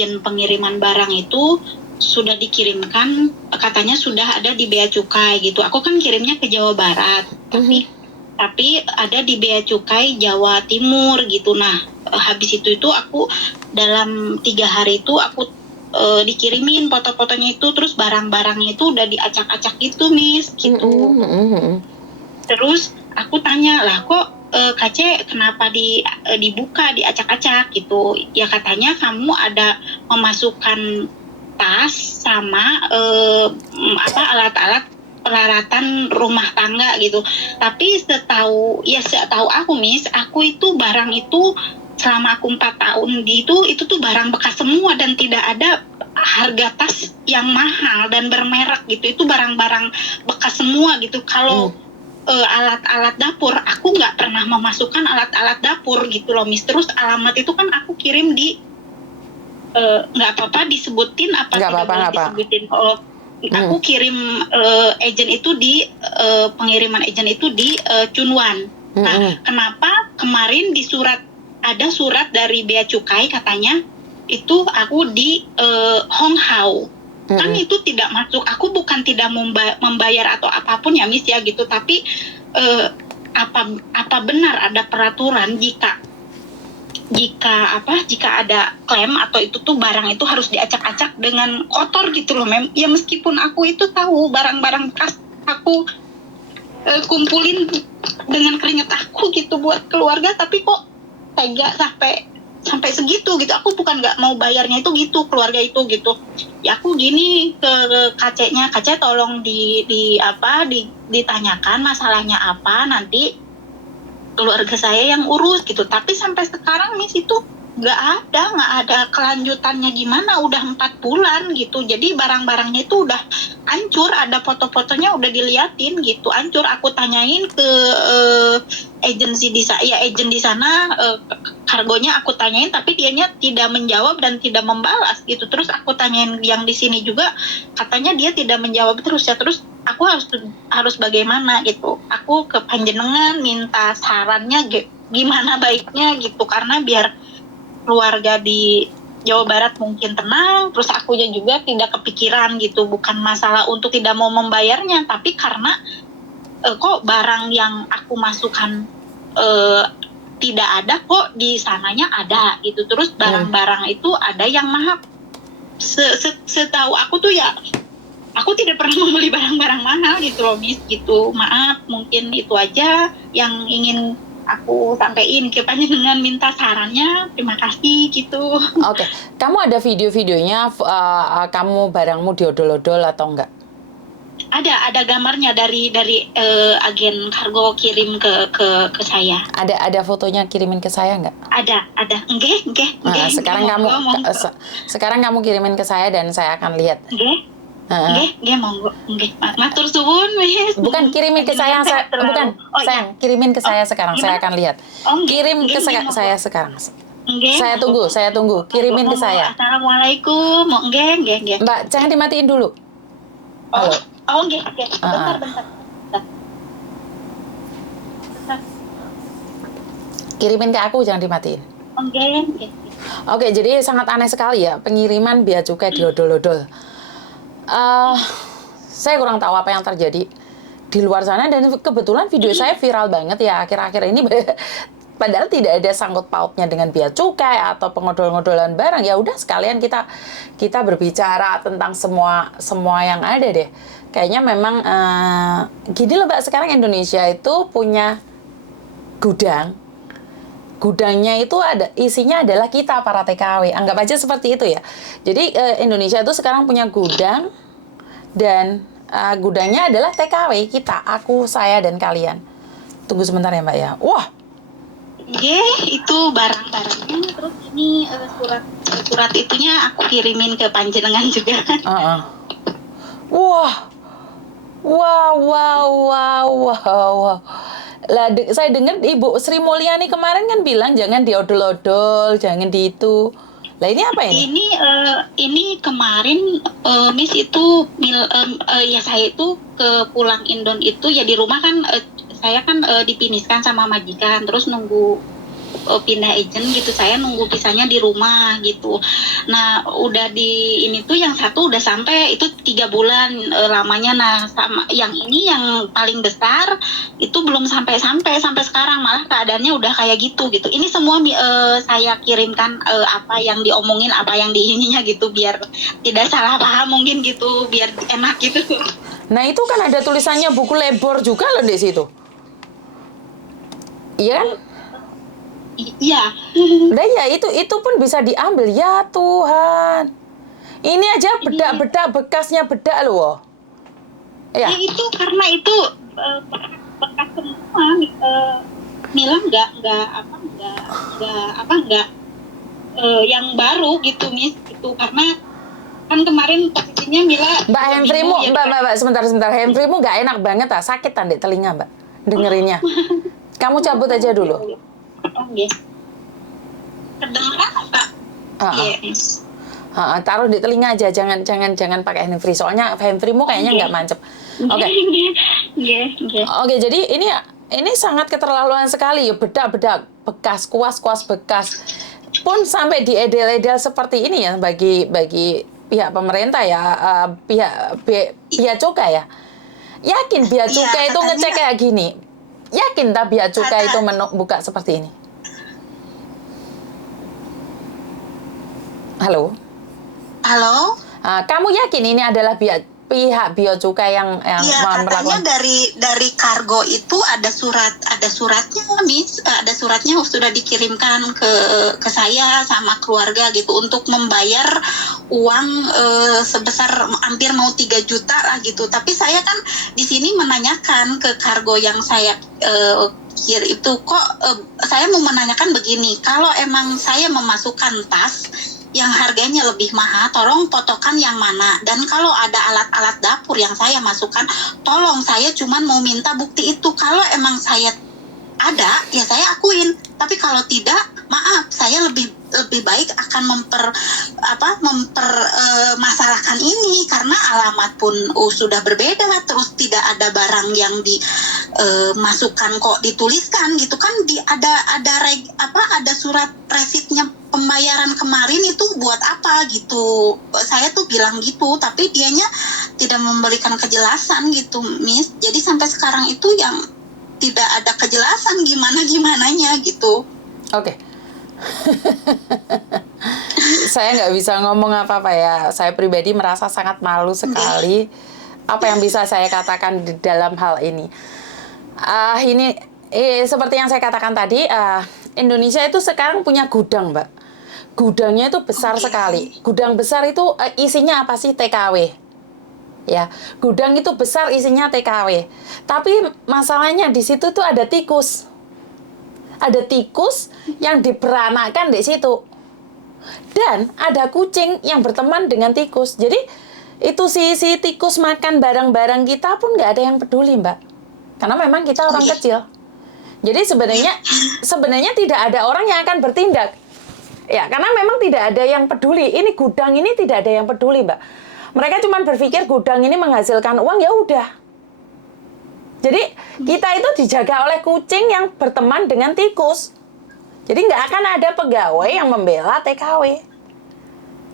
agen pengiriman barang itu sudah dikirimkan, katanya sudah ada di Bea Cukai gitu. Aku kan kirimnya ke Jawa Barat, tapi ada di Bea Cukai Jawa Timur gitu. Nah, habis itu aku dalam 3 hari itu aku dikirimin foto-fotonya itu, terus barang-barangnya itu udah diacak-acak gitu, Miss, gitu. Terus aku tanya, lah kok Kace kenapa dibuka, diacak-acak gitu? Ya katanya kamu ada memasukkan tas sama alat-alat peralatan rumah tangga gitu. Tapi setahu aku, Miss, aku itu barang itu selama aku 4 tahun itu tuh barang bekas semua dan tidak ada harga tas yang mahal dan bermerek gitu. Itu barang-barang bekas semua gitu. Kalau alat-alat dapur, aku nggak pernah memasukkan alat-alat dapur gitu loh, Miss. Terus alamat itu kan aku kirim di nggak apa-apa disebutin apa nggak tidak boleh disebutin. Aku kirim agent itu di pengiriman agent itu di Chunwan. Nah, kenapa kemarin ada surat dari Bea Cukai katanya itu aku di Honghao. Kan itu tidak masuk. Aku bukan tidak membayar atau apapun ya, Miss, ya gitu. Tapi apa benar ada peraturan jika ada klaim atau itu tuh barang itu harus diacak-acak dengan kotor gitu loh, ya meskipun aku itu tahu barang-barang bekas aku kumpulin dengan keringat aku gitu buat keluarga, tapi kok tega sampai segitu gitu. Aku bukan nggak mau bayarnya itu gitu, keluarga itu gitu. Ya aku gini ke Kace-nya, Kace tolong ditanyakan masalahnya apa, nanti keluarga saya yang urus gitu. Tapi sampai sekarang, Miss, itu nggak ada kelanjutannya gimana, udah 4 bulan gitu. Jadi barang-barangnya itu udah hancur, ada foto-fotonya udah diliatin gitu, hancur. Aku tanyain ke agen di sana, kargonya aku tanyain, tapi dianya tidak menjawab dan tidak membalas gitu. Terus aku tanyain yang di sini juga, katanya dia tidak menjawab terus ya. Terus aku harus bagaimana gitu. Aku ke panjenengan minta sarannya gimana baiknya gitu, karena biar keluarga di Jawa Barat mungkin tenang, terus akunya juga tidak kepikiran gitu. Bukan masalah untuk tidak mau membayarnya, tapi karena kok barang yang aku masukkan tidak ada, kok di sananya ada gitu. Terus barang-barang itu ada yang mahal. Setahu aku tuh ya, aku tidak pernah membeli barang-barang mahal gitu loh, Miss, gitu. Maaf, mungkin itu aja yang ingin aku sampaikan ke panjenengan, minta sarannya. Terima kasih gitu. Oke. Kamu ada video-videonya kamu barangmu diodol-odol atau enggak? Ada gambarnya dari agen kargo kirim ke saya. Ada fotonya kirimin ke saya enggak? Ada. Nggih. Nah, sekarang kamu kirimin ke saya dan saya akan lihat. Nggih, monggo. Nggih. Matur suwun, Miss. Bukan kirimin ke saya, bukan. Sayang, kirimin ke saya sekarang. Saya akan lihat. Kirim ke saya sekarang. Saya tunggu. Kirimin ke saya. Assalamualaikum. Nggih. Mbak, jangan dimatiin dulu. Halo. Nggih. Bentar. Kirimin ke aku, jangan dimatiin. Nggih. Oke, jadi sangat aneh sekali ya pengiriman bea cukai diodol-odol. Saya kurang tahu apa yang terjadi di luar sana, dan kebetulan video saya viral banget ya akhir-akhir ini. Padahal tidak ada sangkut pautnya dengan bea cukai atau pengodol-ngodolan barang. Ya udah, sekalian kita berbicara tentang semua yang ada deh. Kayaknya memang gini loh, Mbak, sekarang Indonesia itu punya gudangnya itu isinya adalah kita para TKW. Anggap aja seperti itu ya. Jadi Indonesia itu sekarang punya gudang, dan gudangnya adalah TKW kita, aku, saya, dan kalian. Tunggu sebentar ya, Mbak ya. Wah. Itu barang-barangnya. Terus ini surat itunya aku kirimin ke panjenengan juga. Wow. Lah, saya dengar Ibu Sri Mulyani kemarin kan bilang jangan diodol-odol, jangan di itu. Lah, ini apa ini? Ini kemarin Miss itu ya saya itu ke pulang Indon itu ya, di rumah kan saya kan dipiniskan sama majikan, terus nunggu pindah agent gitu, saya nunggu visanya di rumah gitu. Nah udah di ini tuh yang satu udah sampai itu 3 bulan lamanya. Nah sama yang ini yang paling besar itu belum sampai sekarang, malah keadaannya udah kayak gitu. Ini semua saya kirimkan apa yang diomongin, apa yang diininya gitu, biar tidak salah paham mungkin gitu, biar enak gitu. Nah itu kan ada tulisannya buku lebor juga loh di situ. Iya kan? Iya. Udah ya itu pun bisa diambil. Ya Tuhan. Ini aja bedak-bedak bekasnya bedak loh. Ya. Itu karena itu bekas semua. Mila nggak yang baru gitu Miss, gitu, karena kan kemarin posisinya Mila Mbak Hemfrimu, ya, Mbak, sebentar. Hemfrimu nggak enak banget sakit di telinga Mbak, dengerinnya. Kamu cabut aja dulu. Oh iya. Kedengeran Pak? Yes. Taruh di telinga aja, jangan pakai handfree. Soalnya handfreemu kayaknya nggak mancep. Oke. Oke, jadi ini sangat keterlaluan sekali ya, bedak-bedak bekas, kuas-kuas bekas. Pun sampai diedel-edel seperti ini ya bagi pihak pemerintah ya, pihak cukai ya. Yakin pihak cukai itu ngecek kayak gini? Yakin tak pihak cukai itu buka seperti ini? Halo? Halo? Kamu yakin ini adalah pihak bea cukai yang katanya dari kargo itu ada suratnya Miss, ada suratnya sudah dikirimkan ke saya sama keluarga gitu untuk membayar uang sebesar hampir mau 3 juta lah gitu. Tapi saya kan di sini menanyakan ke kargo yang saya itu kok saya mau menanyakan begini, kalau emang saya memasukkan tas yang harganya lebih mahal, tolong potokan yang mana. Dan kalau ada alat-alat dapur yang saya masukkan, tolong, saya cuman mau minta bukti itu. Kalau emang saya ada, ya saya akuin. Tapi kalau tidak, maaf, saya lebih baik akan mempermasalahkan ini, karena alamat pun sudah berbeda, terus tidak ada barang yang dimasukkan kok dituliskan gitu kan, ada surat resitnya pembayaran kemarin itu buat apa gitu. Saya tuh bilang gitu, tapi dianya tidak memberikan kejelasan gitu Miss. Jadi sampai sekarang itu yang tidak ada kejelasan gimananya gitu. Oke. Saya nggak bisa ngomong apa-apa ya. Saya pribadi merasa sangat malu sekali. Apa yang bisa saya katakan di dalam hal ini? Ini seperti yang saya katakan tadi, Indonesia itu sekarang punya gudang, Mbak. Gudangnya itu besar sekali. Gudang besar itu isinya apa sih? TKW. Ya, gudang itu besar isinya TKW. Tapi masalahnya di situ tuh ada tikus. Ada tikus yang diperanakan di situ. Dan ada kucing yang berteman dengan tikus. Jadi itu si tikus makan barang-barang kita pun nggak ada yang peduli, Mbak. Karena memang kita orang kecil. Jadi sebenarnya tidak ada orang yang akan bertindak. Ya, karena memang tidak ada yang peduli. Ini gudang ini tidak ada yang peduli, Mbak. Mereka cuma berpikir gudang ini menghasilkan uang, ya udah. Jadi kita itu dijaga oleh kucing yang berteman dengan tikus. Jadi nggak akan ada pegawai yang membela TKW.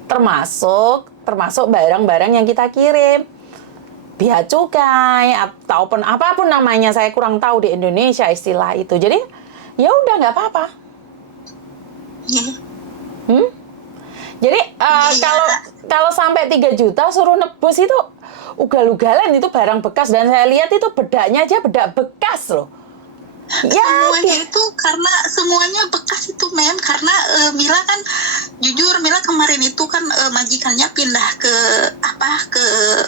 Termasuk barang-barang yang kita kirim. Bea cukai ataupun apapun namanya, saya kurang tahu di Indonesia istilah itu. Jadi ya udah nggak apa-apa. Jadi kalau sampai 3 juta suruh nebus itu ugal-ugalan, itu barang bekas. Dan saya lihat itu bedaknya aja bedak bekas loh. Semuanya itu karena semuanya bekas itu karena Mila kan jujur, Mila kemarin itu kan majikannya pindah ke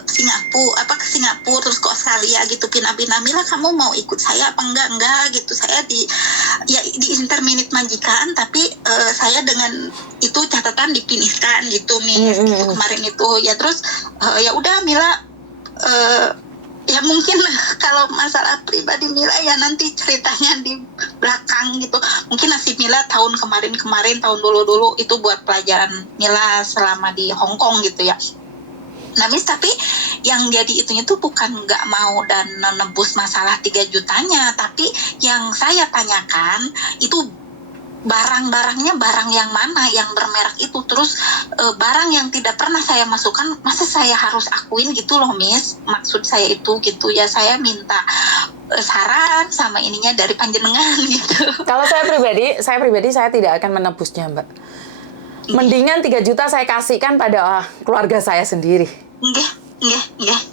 Singapura terus ke Australia gitu, pindah-pindah. Mila, kamu mau ikut saya apa enggak gitu. Saya di interminate majikan, tapi saya dengan itu catatan dipinihkan gitu Miss, gitu kemarin itu ya. Terus ya udah Mila ya mungkin kalau masalah pribadi Mila ya nanti ceritanya di belakang gitu. Mungkin nasib Mila tahun kemarin, tahun dulu itu buat pelajaran Mila selama di Hong Kong gitu ya. Nah Miss, tapi yang jadi itunya tuh bukan nggak mau dan menebus masalah 3 jutanya, tapi yang saya tanyakan itu barang-barangnya barang yang mana yang bermerek itu, terus barang yang tidak pernah saya masukkan masa saya harus akuin gitu loh Miss, maksud saya itu gitu ya, saya minta saran sama ininya dari panjenengan gitu. Kalau saya pribadi saya tidak akan menebusnya, Mbak. Mendingan 3 juta saya kasihkan pada keluarga saya sendiri. Enggak.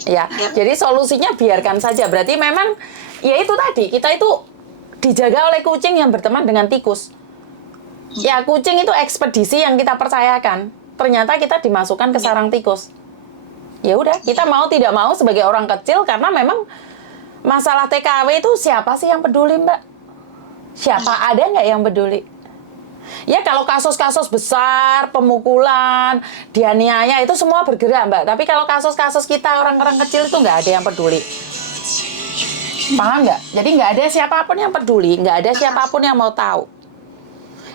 Ya, jadi solusinya biarkan saja. Berarti memang ya itu tadi, kita itu dijaga oleh kucing yang berteman dengan tikus. Ya, kucing itu ekspedisi yang kita percayakan. Ternyata kita dimasukkan ke sarang tikus. Ya udah, kita mau tidak mau sebagai orang kecil, karena memang masalah TKW itu siapa sih yang peduli, Mbak? Siapa ada nggak yang peduli? Ya kalau kasus-kasus besar, pemukulan, dianiaya itu semua bergerak, Mbak. Tapi kalau kasus-kasus kita orang-orang kecil itu nggak ada yang peduli. Paham nggak? Jadi nggak ada siapapun yang peduli, nggak ada siapapun yang mau tahu.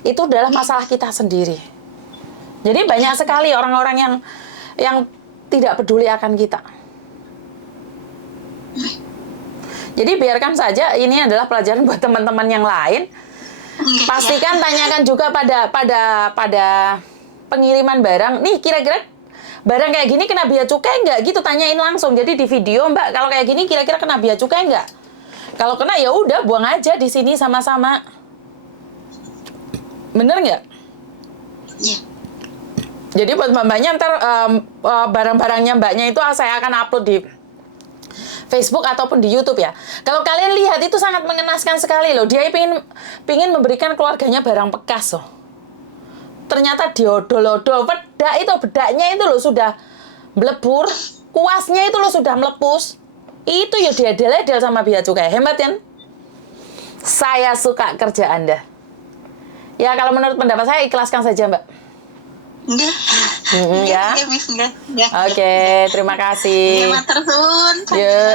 Itu adalah masalah kita sendiri. Jadi banyak sekali orang-orang yang tidak peduli akan kita. Jadi biarkan saja, ini adalah pelajaran buat teman-teman yang lain. Pastikan tanyakan juga pada pengiriman barang. Nih kira-kira barang kayak gini kena bea cukai nggak? Gitu tanyain langsung. Jadi di video, Mbak, kalau kayak gini kira-kira kena bea cukai nggak? Kalau kena ya udah buang aja di sini sama-sama. Bener nggak? Iya. Jadi buat mbaknya ntar barang-barangnya mbaknya itu saya akan upload di Facebook ataupun di YouTube ya. Kalau kalian lihat itu sangat mengenaskan sekali loh. Dia pingin memberikan keluarganya barang bekas loh. Ternyata diodol-odol. Bedaknya itu loh sudah melebur. Kuasnya itu loh sudah melepus. Itu ya diadel-adel sama bea cukai. Hebat kan? Saya suka kerja Anda. Ya kalau menurut pendapat saya ikhlaskan saja, Mbak. Enggak. Ya. Oke, terima kasih. Terima tersun.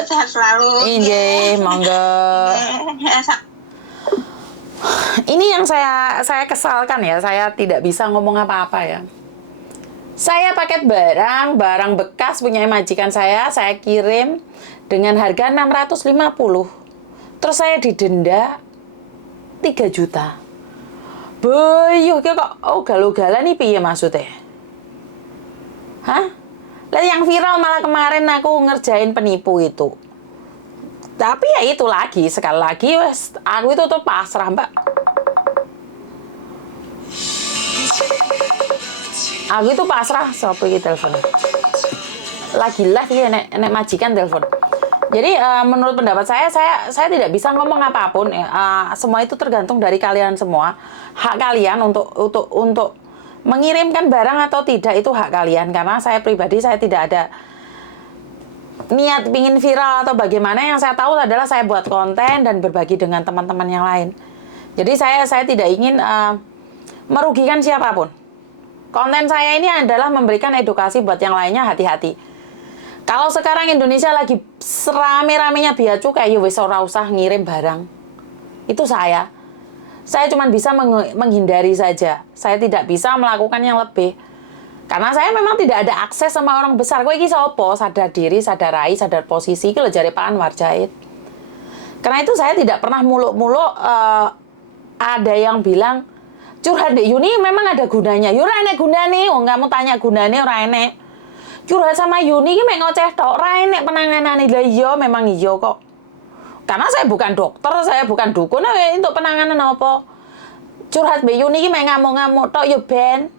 Sehat selalu. Injih, monggo. Ini yang saya kesalkan ya, saya tidak bisa ngomong apa-apa ya. Saya paket barang bekas punya majikan saya kirim dengan harga 650. Terus saya didenda 3 juta. Boyo kok ugal-ugalan nih piye maksudnya? Hah? Lah yang viral malah kemarin aku ngerjain penipu itu. Tapi ya itu lagi, sekali lagi wes aku itu tuh pasrah, Mbak. Aku itu pasrah, siapa iki telepon. Lagi live ya nek majikan telepon. Jadi menurut pendapat saya tidak bisa ngomong apapun. Semua itu tergantung dari kalian semua. Hak kalian untuk mengirimkan barang atau tidak itu hak kalian. Karena saya pribadi saya tidak ada niat pingin viral atau bagaimana. Yang saya tahu adalah saya buat konten dan berbagi dengan teman-teman yang lain. Jadi saya tidak ingin merugikan siapapun. Konten saya ini adalah memberikan edukasi buat yang lainnya, hati-hati. Kalau sekarang Indonesia lagi serame-ramenya bea cukai, ya wis ora usah ngirim barang. Itu saya. Saya cuma bisa menghindari saja. Saya tidak bisa melakukan yang lebih. Karena saya memang tidak ada akses sama orang besar. Kowe iki sapa? Sadar diri, sadar rai, sadar posisi. Iki lho jare Pak Anwar Jahid. Karena itu saya tidak pernah muluk-muluk ada yang bilang curhat dek Yuni memang ada gunanya. Ya ora enek gunane, wong kamu tanya gunane ora enek. Curhat sama Yuni ini mek ngoceh tok, ora enek penanganane. Lah iya memang iya kok. Karena saya bukan dokter, saya bukan dukun, untuk penanganan apa? Curhat mbek Yuni iki mek ngamuk-ngamuk tok ya ben.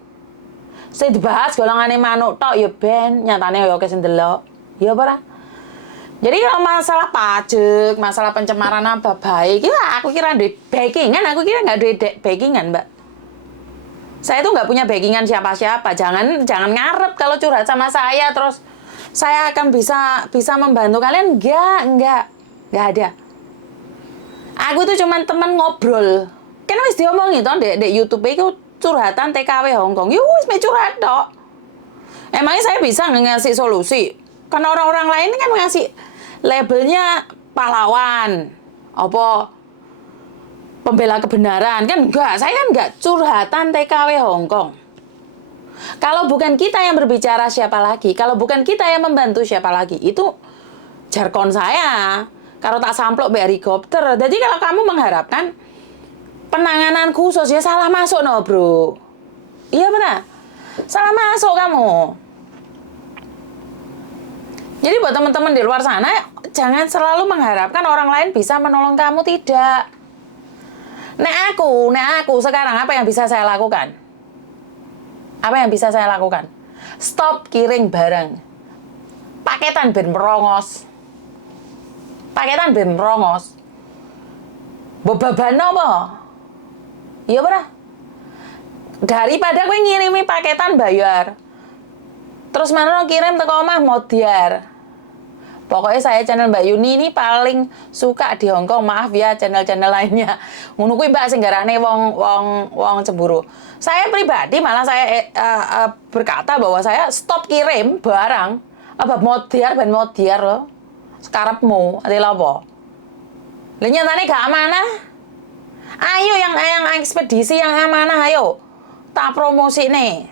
Saya dibahas golongane manuk tok ya ben, nyatane ya oke sing delok. Ya apa ora? Jadi kalau masalah pajak, masalah pencemaran apa baik, aku kira duit backingan, aku kira nggak duit backingan, Mbak. Saya tuh nggak punya backingan siapa-siapa. Jangan ngarep kalau curhat sama saya terus saya akan bisa membantu kalian. Enggak ada. Aku tuh cuman temen ngobrol. Kan wis diomongin toh di YouTube itu curhatan TKW Hongkong. Ya wis me curhat tok. Emangnya saya bisa ngasih solusi? Kan orang-orang lain kan ngasih labelnya pahlawan. Apa pembela kebenaran, kan enggak, saya kan enggak curhatan TKW Hongkong. Kalau bukan kita yang berbicara siapa lagi, kalau bukan kita yang membantu siapa lagi, itu jargon saya. Kalau tak samplok be helikopter. Jadi kalau kamu mengharapkan penanganan khusus ya salah masuk no bro. Iya benar, salah masuk kamu. Jadi buat teman-teman di luar sana, jangan selalu mengharapkan orang lain bisa menolong kamu, tidak. Nek aku sekarang apa yang bisa saya lakukan? Apa yang bisa saya lakukan? Stop kirim barang. Paketan ben merongos. Paketan ben merongos. Bebaban apa? Iya benar. Daripada kowe ngirimi paketan bayar. Terus mana kirim teko omah modiar. Pokoknya saya channel Mbak Yuni ini paling suka di Hongkong. Maaf ya channel-channel lainnya. Ngono kuwi Mbak sing garane wong cemburu. Saya pribadi malah saya berkata bahwa saya stop kirim barang apa modiar ben modiar loh. Sekarepmu ati apa? Lah nyatane gak amanah. Ayo yang ekspedisi yang amanah ayo. Tak promosi nih.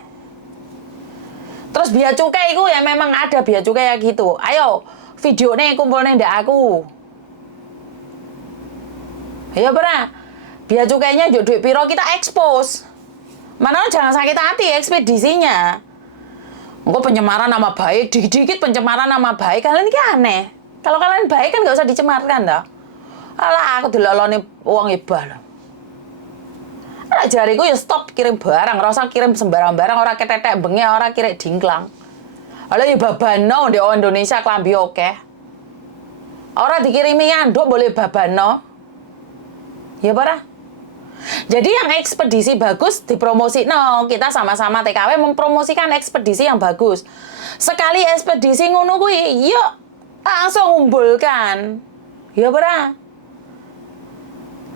Terus bea cukai itu ya memang ada bea cukai ya gitu. Ayo, video nih kumpulnya ndak aku. Ya pernah. Bea cukainya jo duit piro kita expose. Mana jangan sakit hati ekspedisinya. Engko pencemaran nama baik, dikit-dikit pencemaran nama baik. Kalian ini aneh. Kalau kalian baik kan nggak usah dicemarkan dah. Alah aku diloloni uang ibal. Lah jariku ya stop kirim barang, ora usah kirim sembarang barang, ora ketetek bengi, ora kirim dingklang. Ala ya babano di Indonesia klambi oke. Ora dikirimi anduk boleh babano. Ya para. Jadi yang ekspedisi bagus dipromosi. No, kita sama-sama TKW mempromosikan ekspedisi yang bagus. Sekali ekspedisi ngono kuwi, yuk langsung ngumpulkan. Ya para.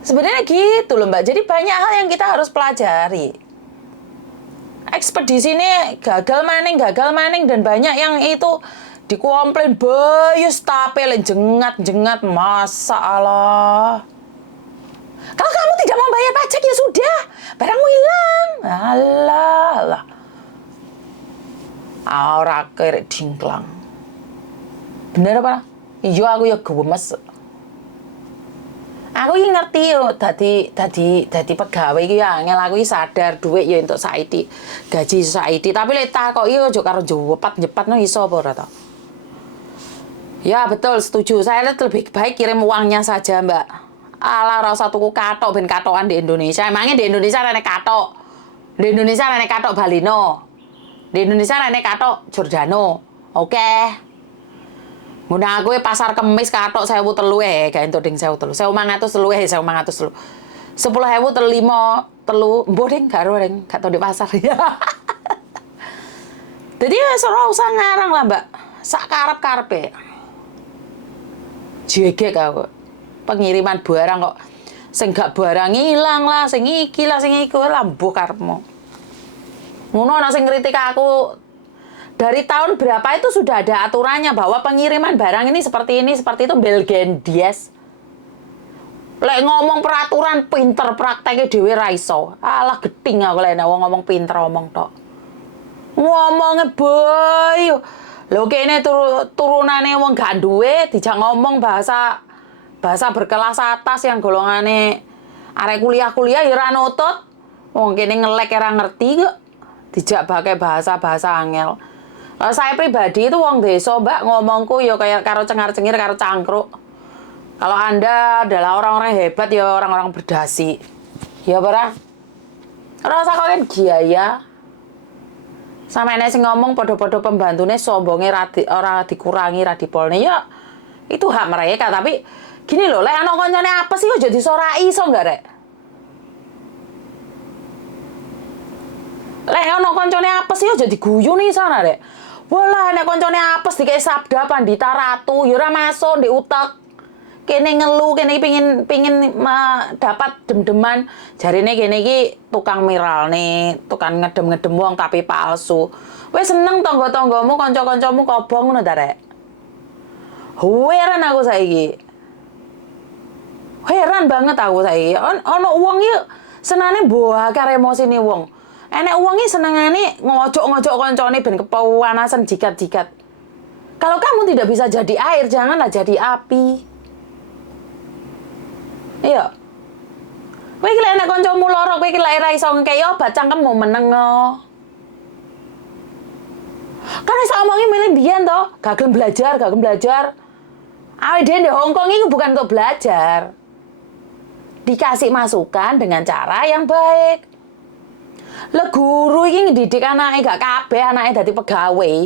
Sebenarnya gitu loh Mbak. Jadi banyak hal yang kita harus pelajari. Ekspedisi ini gagal maning dan banyak yang itu dikomplain bayus tapel jengat masa Allah. Kalau kamu tidak mau bayar pajak ya sudah, barangmu hilang. Allah. Ora kere dingklang. Bener apa? Iya aku ya gemes. Aku ini ngerti yo, dadi pegawai iki ya angel aku iki sadar duit yo entuk saiki. Gaji saiki, tapi lek tak kok yo aja karo njepat-njepat no iso apa ora to? Ya betul, setuju. Saya lihat lebih baik kirim uangnya saja, Mbak. Alah ora usah tuku katok ben katokan di Indonesia. Emangnya di Indonesia rene katok. Di Indonesia rene katok Balino. Di Indonesia rene katok Giordano. Oke. Nguna aku pasar Kemis katok 1.300 gak entuk ding 1.300. 1.500 1.500. 10.000 telu mbuh ding gak ro ding gak tau di pasar. Jadi wis ora usah ngarang lah, Mbak. Sak karep-karepe. Jegek aku. Pengiriman barang kok sing gak barang ilang lah, sing iki lah, sing iku lah mbuh karepmu. Ngono ana sing ngritik aku. Dari tahun berapa itu sudah ada aturannya bahwa pengiriman barang ini seperti itu Belgian Dies. Lek ngomong peraturan pinter prakteknya dhewe ra iso. Alah geting aku lek wong ngomong pinter omong tok. Ngomongnya boy. Lho kene turunane wong gak duwe dijak ngomong bahasa berkelas atas yang golongane arek kuliah ya ora nutut. Wong kene ngelek ora ngerti kok. Dijak pakai bahasa angel. Kalau saya pribadi itu wong desa, Mbak, ngomongku ya kayak karo cengar-cengir karo cangkruk. Kalau Anda adalah orang-orang hebat ya orang-orang berdasi. Ya para. Rasa kalian giaya. Sama enek sing ngomong podo-podo pembantune sombonge ora dikurangi ra dipolne ya itu hak mereka, tapi gini loh, lek ana kancane apa sih aja disorai iso enggak rek? Lek ana kancane apa sih aja diguyu nih sana rek. Walah nek kancane apes dikek sabda pandita ratu ya ora masuk ndek utek. Kene ngelu, kene pingin dapat dem-deman. Jarine kene iki tukang miralne, tukang ngedem-ngedem wong tapi palsu. Wis seneng tangga-tanggamu, kanca-kancamu kobong ngono ta rek. Heran aku saiki. Heran banget aku saiki. Ono wong iki senane mbuh karo emosine wong. Enek wong iki senengane ngojok-ngojok kancane ben kepanasan jikat-jikat. Kalau kamu tidak bisa jadi air, janganlah jadi api. Iya. Kowe iki lek nek kancamu lara, kowe iki lek ora iso ngekeki obat cangkemmu meneng. Kan iso omongi milih mbiyen to, gak gelem belajar, gak gelem belajar. Awake dhewe di Hongkong itu bukan untuk belajar. Dikasih masukan dengan cara yang baik. Lah guru iki ngedidik anake gak kabeh anake dadi pegawai.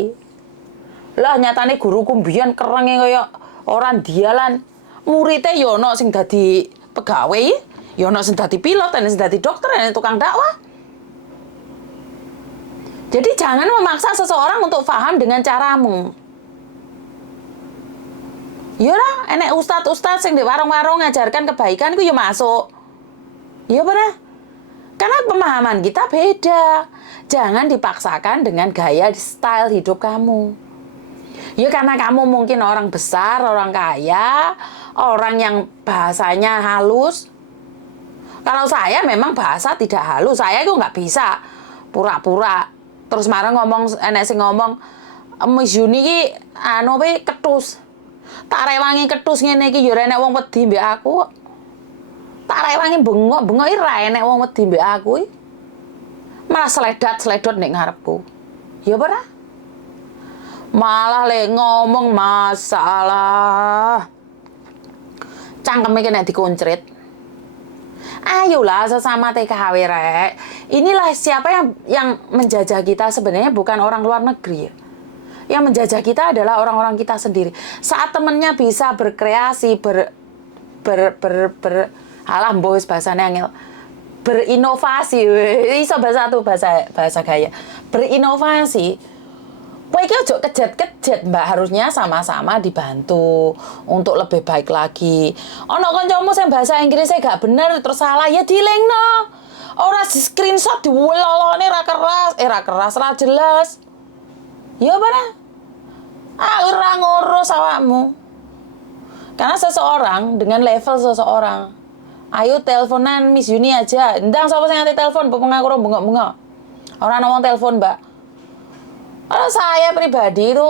Lah nyatane guruku mbiyen kerenge kaya ora dialan. Muridé ya ono sing dadi pegawai, ya ono sing dadi pilot, ana sing dadi dokter, ana tukang dakwah. Jadi jangan memaksa seseorang untuk paham dengan caramu. Ya lah, enek ustadz-ustadz yang di warung-warung ngajarkan kebaikan itu ya masuk. Ya benar. Karena pemahaman kita beda. Jangan dipaksakan dengan gaya style hidup kamu. Ya karena kamu mungkin orang besar, orang kaya, orang yang bahasanya halus. Kalau saya memang bahasa tidak halus, saya itu nggak bisa pura-pura. Terus marah ngomong, enek sing ngomong, Miss Yuni ki anu pe ketus. Tak rewangi ketus ngene iki ya ora enek wong wedi mbek aku. Tak rewangi bengok-bengok iki ra enek wong wedi mbek aku iki. Malah sledat-sledot nek ngarepku. Ya ora? Malah le ngomong masalah. Cangkeme kena dikuncrit. Ayolah sesama TKW rek. Inilah siapa yang menjajah kita sebenarnya bukan orang luar negeri ya. Yang menjajah kita adalah orang-orang kita sendiri. Saat temennya bisa berkreasi, alah mbos bahasanya angel. Berinovasi, iso bahasa gaya. Berinovasi. Kowe iki ojo kejet-kejet, Mbak. Harusnya sama-sama dibantu untuk lebih baik lagi. Ono kancamu sing bahasa Inggrisnya gak bener terus salah ya dilengno. Ora di screenshot diwelolone ra keras, ra jelas. Ya bener. Ora ngurus awakmu. Karena seseorang dengan level seseorang. Ayo teleponan Miss Yuni aja. Ndang sapa sing nganti telepon, pengaku ora bengok-bengok. Ora ana wong telepon, Mbak. Kalau saya pribadi itu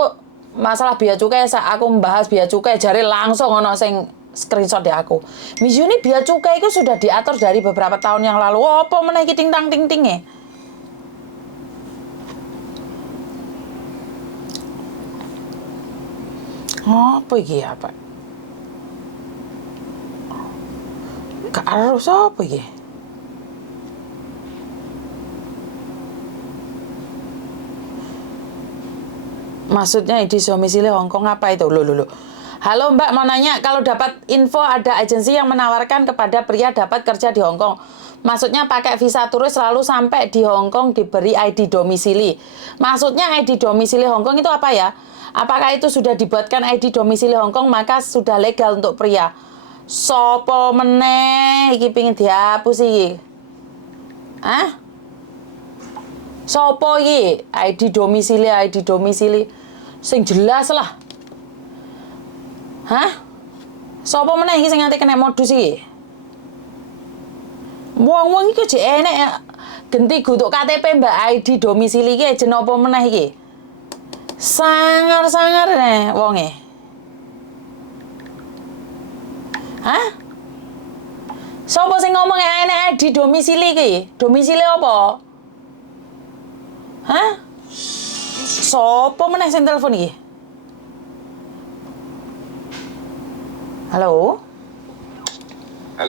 masalah biaya cukai, aku membahas biaya cukai jari langsung ono sing screenshot di aku. Miss Yuni biaya cukai itu sudah diatur dari beberapa tahun yang lalu. Apa meneh iki ting-ting-ting-tinge? Apa iki apa? Gak harus apa iki? Maksudnya di domisili Hongkong apa itu? Loh. Halo Mbak, mau nanya kalau dapat info ada agensi yang menawarkan kepada pria dapat kerja di Hongkong. Maksudnya pakai visa turis lalu sampai di Hongkong diberi ID domisili. Maksudnya ID domisili Hongkong itu apa ya? Apakah itu sudah dibuatkan ID domisili Hongkong maka sudah legal untuk pria? Sopo meneh iki pengin dihapus iki? Hah? Sopo iki? ID domisili sing jelas lah. Hah? Sopo meneh iki sing nganti kena modus iki? Wong-wong iki jek enek genti gutuk KTP Mbak ID domisili iki jeneng apa meneh iki? Sangar-sangar nih wonge. Hah? Sopo sing ngomong enek ID domisili iki? Domisili apa? Hah? Sopo meneh sing telepon iki? Halo?